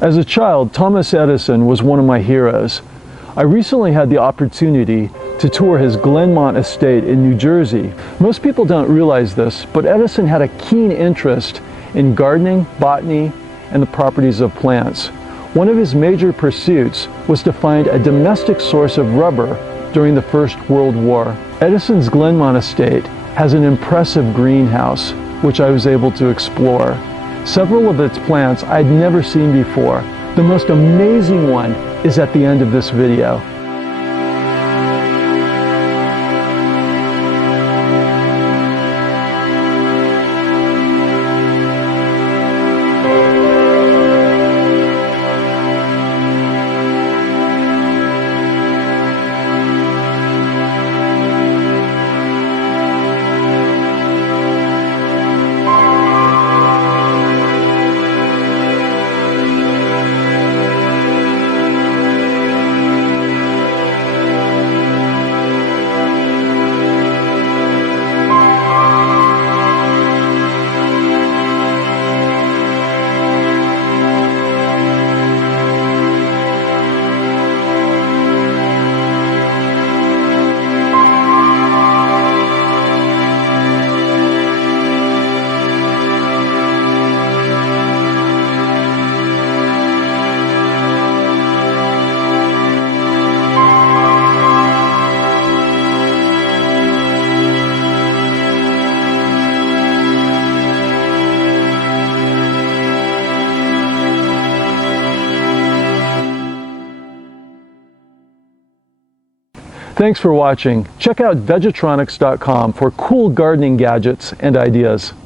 As a child, Thomas Edison was one of my heroes. I recently had the opportunity to tour his Glenmont estate in New Jersey. Most people don't realize this, but Edison had a keen interest in gardening, botany, and the properties of plants. One of his major pursuits was to find a domestic source of rubber during the First World War. Edison's Glenmont estate has an impressive greenhouse, which I was able to explore. Several of its plants I'd never seen before. The most amazing one is at the end of this video. Thanks for watching. Check out vegetronics.com for cool gardening gadgets and ideas.